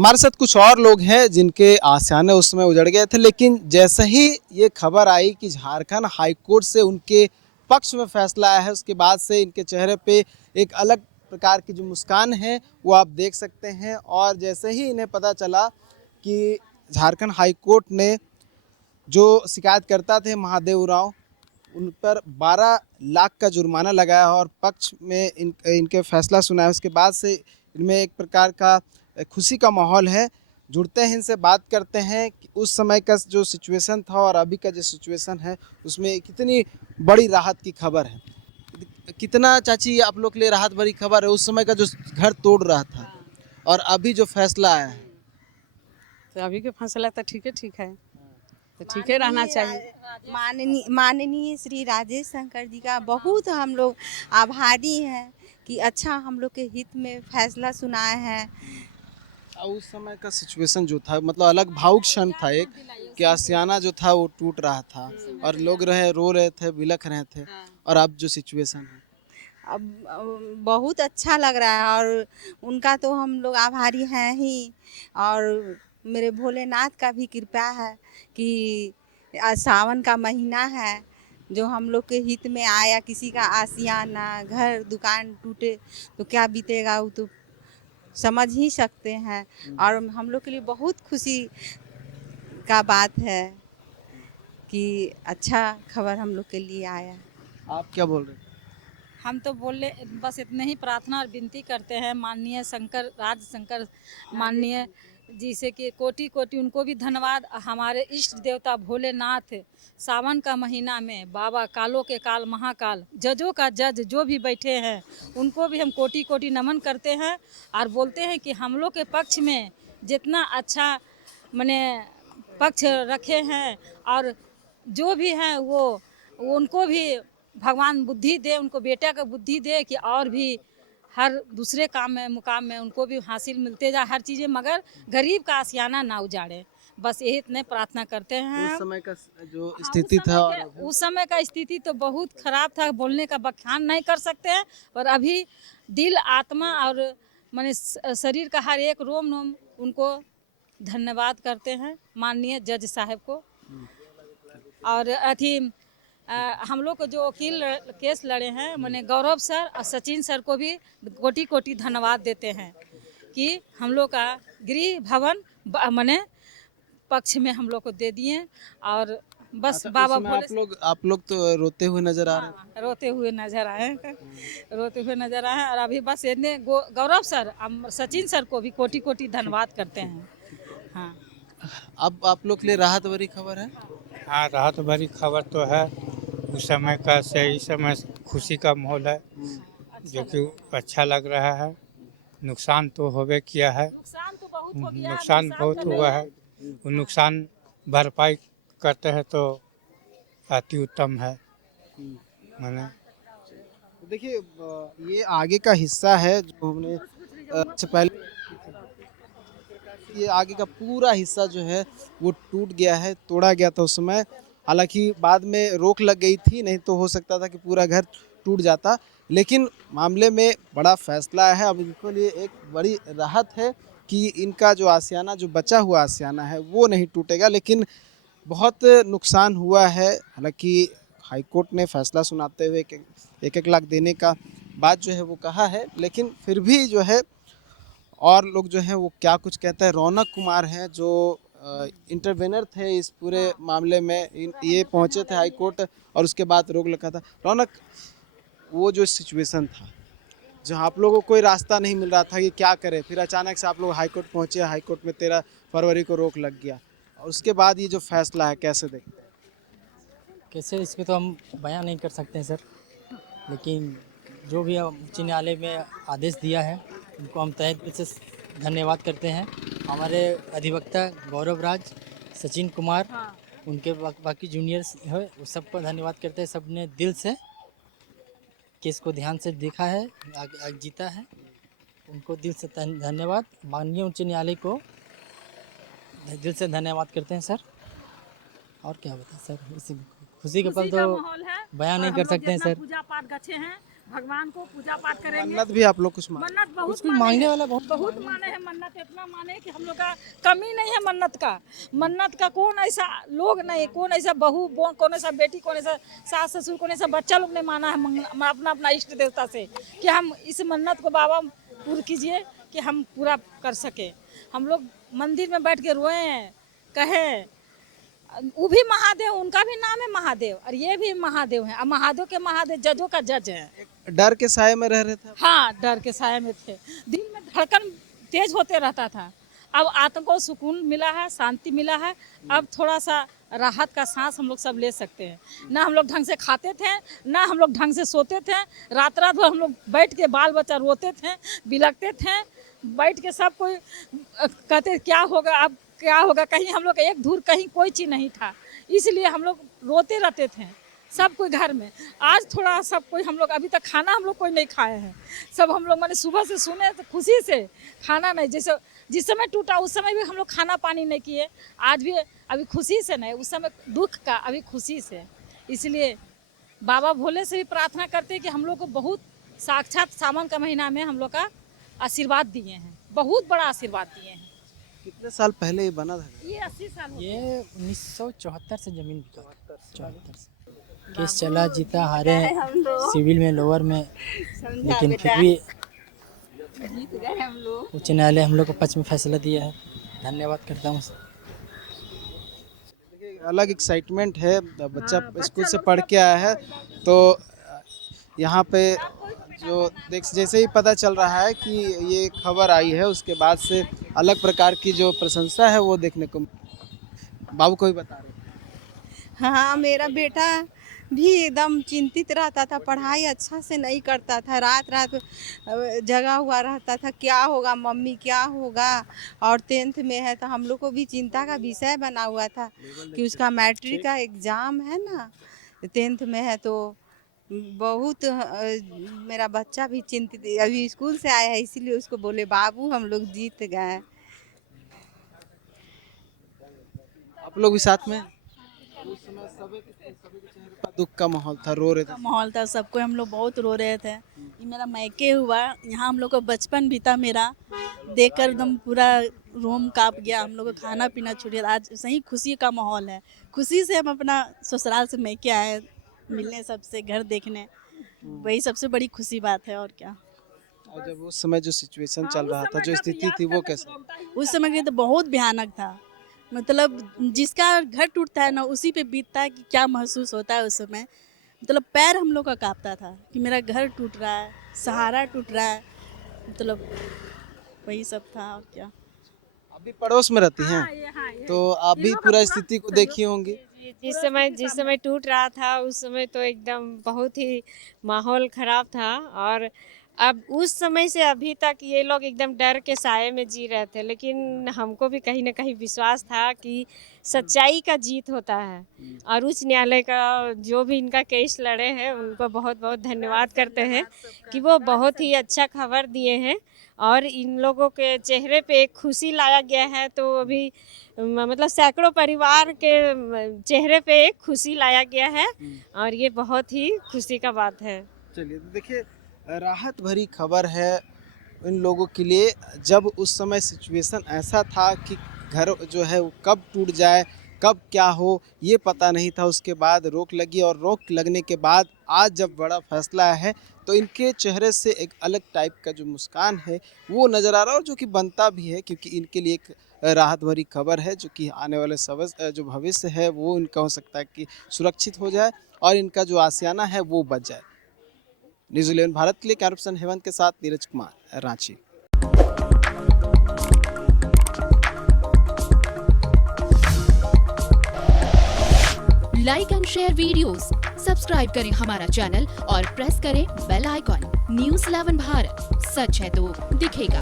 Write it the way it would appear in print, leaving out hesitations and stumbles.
हमारे साथ कुछ और लोग हैं जिनके आशियाने उस समय उजड़ गए थे, लेकिन जैसे ही ये खबर आई कि झारखंड हाई कोर्ट से उनके पक्ष में फैसला आया है, उसके बाद से इनके चेहरे पे एक अलग प्रकार की जो मुस्कान है वो आप देख सकते हैं। और जैसे ही इन्हें पता चला कि झारखंड हाई कोर्ट ने जो शिकायतकर्ता थे महादेव उरांव, उन पर 12 लाख का जुर्माना लगाया और पक्ष में इनके फैसला सुनाया, उसके बाद से इनमें एक प्रकार का खुशी का माहौल है। जुड़ते हैं, इनसे बात करते हैं कि उस समय का जो सिचुएशन था और अभी का जो सिचुएशन है उसमें कितनी बड़ी राहत की खबर है। कितना चाची आप लोग के लिए राहत भरी खबर है उस समय का जो घर तोड़ रहा था और अभी जो फैसला आया है। तो अभी के फैसला तो ठीक है तो ठीक है रहना चाहिए। माननीय श्री राजेश शंकर जी का बहुत हम लोग आभारी हैं कि अच्छा हम लोग के हित में फैसला सुनाए हैं। उस समय का सिचुएशन जो था मतलब अलग भावुक क्षण था, एक कि आशियाना जो था वो टूट रहा था और लोग रो रहे थे, बिलख रहे थे। और अब जो सिचुएशन है अब बहुत अच्छा लग रहा है और उनका तो हम लोग आभारी हैं ही। और मेरे भोलेनाथ का भी कृपा है कि आज सावन का महीना है जो हम लोग के हित में आया। किसी का आशियाना घर दुकान टूटे तो क्या बीतेगा वो तो समझ ही सकते हैं। और हम लोग के लिए बहुत खुशी का बात है कि अच्छा खबर हम लोग के लिए आया। आप क्या बोल रहे हैं? हम तो बोले बस इतने ही प्रार्थना और विनती करते हैं माननीय शंकर माननीय जी से कि कोटि कोटि उनको भी धन्यवाद। हमारे इष्ट देवता भोलेनाथ सावन का महीना में बाबा कालों के काल महाकाल जजों का जज जो भी बैठे हैं उनको भी हम कोटि कोटि नमन करते हैं और बोलते हैं कि हम लोग के पक्ष में जितना अच्छा मने पक्ष रखे हैं और जो भी हैं वो उनको भी भगवान बुद्धि दे, उनको बेटा का बुद्धि दे कि और भी हर दूसरे काम में मुकाम में उनको भी हासिल मिलते जाए हर चीज़ें, मगर गरीब का आशियाना ना उजाड़े। बस यही इतने प्रार्थना करते हैं। उस समय का जो स्थिति था और उस समय का स्थिति तो बहुत खराब था, बोलने का बखान नहीं कर सकते हैं। पर अभी दिल आत्मा और माने शरीर का हर एक रोम रोम उनको धन्यवाद करते हैं माननीय जज साहब को। और अथी हम लोग को जो वकील केस लड़े हैं मैंने गौरव सर और सचिन सर को भी कोटि कोटि धन्यवाद देते हैं कि हम लोग का गृह भवन मैंने पक्ष में हम लोग को दे दिए। और बस बाबा भोले आप लोग तो रोते हुए नजर आ रहे थे। रोते हुए नजर आए रोते हुए नजर आए। और अभी बस इतने गौरव सर सचिन सर को भी कोटि कोटि धन्यवाद करते हैं। हाँ, अब आप लोग के लिए राहत भरी खबर है। हाँ, राहत भरी खबर तो है। उस समय का सही समय खुशी का माहौल है जो कि अच्छा लग रहा है। नुकसान तो होवे किया है, नुकसान तो बहुत हो गया, नुकसान बहुत हुआ है। वो नुकसान भरपाई करते हैं तो अति उत्तम है। मैंने देखिए ये आगे का हिस्सा है जो हमने अच्छा पहले ये आगे का पूरा हिस्सा जो है वो टूट गया है, तोड़ा गया था उस समय। हालांकि बाद में रोक लग गई थी, नहीं तो हो सकता था कि पूरा घर टूट जाता। लेकिन मामले में बड़ा फैसला है, अब इनके लिए एक बड़ी राहत है कि इनका जो आशियाना जो बचा हुआ आशियाना है वो नहीं टूटेगा। लेकिन बहुत नुकसान हुआ है। हालांकि हाईकोर्ट ने फैसला सुनाते हुए एक एक लाख देने का बात जो है वो कहा है, लेकिन फिर भी जो है और लोग जो हैं वो क्या कुछ कहते हैं। रौनक कुमार हैं जो इंटरवेनर थे इस पूरे मामले में, ये पहुंचे थे हाई कोर्ट और उसके बाद रोक लगा था। रौनक, वो जो सिचुएशन था जहां आप लोगों को कोई रास्ता नहीं मिल रहा था कि क्या करें, फिर अचानक से आप लोग हाई कोर्ट पहुंचे, हाई कोर्ट में 13 फरवरी को रोक लग गया और उसके बाद ये जो फैसला है कैसे देखते हैं? कैसे इसको तो हम बयां नहीं कर सकते हैं सर, लेकिन जो भी उच्च न्यायालय में आदेश दिया है उनको हम तहे दिल से धन्यवाद करते हैं। हमारे अधिवक्ता गौरव राज, सचिन कुमार, उनके बाकी जूनियर्स है उस सबको धन्यवाद करते हैं। सब ने दिल से केस को ध्यान से देखा है, आगे जीता है, उनको दिल से धन्यवाद। माननीय उच्च न्यायालय को दिल से धन्यवाद करते हैं सर। और क्या बताएं सर, इसी खुशी के पल तो बयान नहीं कर सकते हैं सर। पूजा पाठ गए हैं भगवान को पूजा पाठ करेंगे। मन्नत भी आप लोग कुछ मन्नत बहुत कुछ भी मांगने वाला बहुत माने हैं मन्नत, इतना माने कि हम लोग का कमी नहीं है मन्नत का। मन्नत का कौन ऐसा लोग नहीं, कौन ऐसा बहू, कौन ऐसा बेटी, कौन ऐसा सास ससुर, कौन ऐसा बच्चा लोग ने माना है अपना अपना इष्ट देवता से कि हम इस मन्नत को बाबा पूर्ण कीजिए कि हम पूरा कर सके। हम लोग मंदिर में बैठ के रोए हैं, कहे वो भी महादेव, उनका भी नाम है महादेव और ये भी महादेव है। और महादेव के महादेव जजों का जज है। डर के साए में रह रहे थे। हाँ, डर के साए में थे। दिल में धड़कन तेज होते रहता था। अब आत्मा को सुकून मिला है, शांति मिला है। अब थोड़ा सा राहत का सांस हम लोग सब ले सकते हैं। ना हम लोग ढंग से खाते थे, ना हम लोग ढंग से सोते थे। रात रात भर हम लोग बैठ के बाल बच्चा रोते थे, बिलखते थे। बैठ के सब कोई कहते क्या होगा, अब क्या होगा। कहीं हम लोग एक धूर कहीं कोई चीज़ नहीं था, इसलिए हम लोग रोते रहते थे सब कोई घर में। आज थोड़ा सब कोई हम लोग, अभी तक खाना हम लोग कोई नहीं खाए हैं। सब हम लोग मैंने सुबह से सुने तो खुशी से खाना नहीं, जैसे जिस समय टूटा उस समय भी हम लोग खाना पानी नहीं किए। आज भी अभी खुशी से नहीं, उस समय दुख का, अभी खुशी से। इसलिए बाबा भोले से भी प्रार्थना करते हैं कि हम लोग को बहुत साक्षात सावन का महीना में हम लोग का आशीर्वाद दिए हैं, बहुत बड़ा आशीर्वाद दिए हैं। कितने साल पहले ये बना था? ये 80 साल हो ये 1974 से जमीन बिका था, 74 से। केस चला, जीता, हारे सिविल में, लोअर में, लेकिन फिर भी जीत गए हम लोग। उच्च न्यायालय हम लोग को पक्ष में फैसला दिया है। धन्यवाद करता हूँ। अलग एक्साइटमेंट है, बच्चा स्कूल से पढ़ के आया है तो यहाँ पे जो जैसे ही पता चल रहा है कि ये खबर आई है उसके बाद से अलग प्रकार की जो प्रशंसा है वो देखने को बाबू को भी बता रहे। हाँ, मेरा बेटा भी एकदम चिंतित रहता था, पढ़ाई अच्छा से नहीं करता था, रात रात जगा हुआ रहता था, क्या होगा मम्मी, क्या होगा। और 10th में है तो हम लोग को भी चिंता का विषय बना हुआ था कि उसका मैट्रिक का एग्ज़ाम है ना, 10th में है तो बहुत मेरा बच्चा भी चिंतित, अभी स्कूल से आया है इसीलिए उसको बोले बाबू हम लोग जीत गए। आप लोग भी साथ में? उस समय सभी के चेहरे पर दुख का माहौल था, रो रहे थे। माहौल था, सबको हम लोग बहुत रो रहे थे। ये मेरा मायके हुआ, यहाँ हम लोग को बचपन भी था मेरा, देखकर एकदम पूरा रोम कांप गया। हम लोग को खाना पीना छूट गया। आज सही खुशी का माहौल है, खुशी से हम अपना ससुराल से मायके आए, मिलने सबसे, घर देखने, वही सबसे बड़ी खुशी बात है। और क्या। और जब उस समय जो सिचुएशन चल रहा था, जो स्थिति थी वो कैसे? उस समय के तो बहुत भयानक था। मतलब जिसका घर टूटता है ना उसी पे बीतता है कि क्या महसूस होता है उस समय। मतलब पैर हम लोग का कांपता था कि मेरा घर टूट रहा है, सहारा टूट रहा है। मतलब वही सब था। और क्या। अभी पड़ोस में रहती हैं तो आप भी पूरा स्थिति को देखी होंगी। जिस समय टूट रहा था उस समय तो एकदम बहुत ही माहौल खराब था। और अब उस समय से अभी तक ये लोग एकदम डर के साए में जी रहे थे, लेकिन हमको भी कहीं ना कहीं विश्वास था कि सच्चाई का जीत होता है। और उच्च न्यायालय का जो भी इनका केस लड़े हैं उनको बहुत बहुत धन्यवाद करते हैं कि वो बहुत ही अच्छा खबर दिए हैं और इन लोगों के चेहरे पे एक खुशी लाया गया है। तो अभी मतलब सैकड़ों परिवार के चेहरे पे एक खुशी लाया गया है और ये बहुत ही खुशी का बात है। चलिए, तो देखिए राहत भरी खबर है इन लोगों के लिए। जब उस समय सिचुएशन ऐसा था कि घर जो है वो कब टूट जाए, कब क्या हो ये पता नहीं था। उसके बाद रोक लगी और रोक लगने के बाद आज जब बड़ा फैसला है तो इनके चेहरे से एक अलग टाइप का जो मुस्कान है वो नज़र आ रहा है, और जो कि बनता भी है क्योंकि इनके लिए एक राहत भरी खबर है जो कि आने वाले जो भविष्य है वो इनका हो सकता है कि सुरक्षित हो जाए और इनका जो आशियाना है वो बच जाए। न्यूज़ 11 भारत के लिए कैमरापर्सन हेमंत के साथ Neeraj Kumar, Ranchi. Like and share videos, subscribe करें हमारा चैनल और प्रेस करें बेल आइकॉन। न्यूज़ 11 भारत, सच है तो दिखेगा।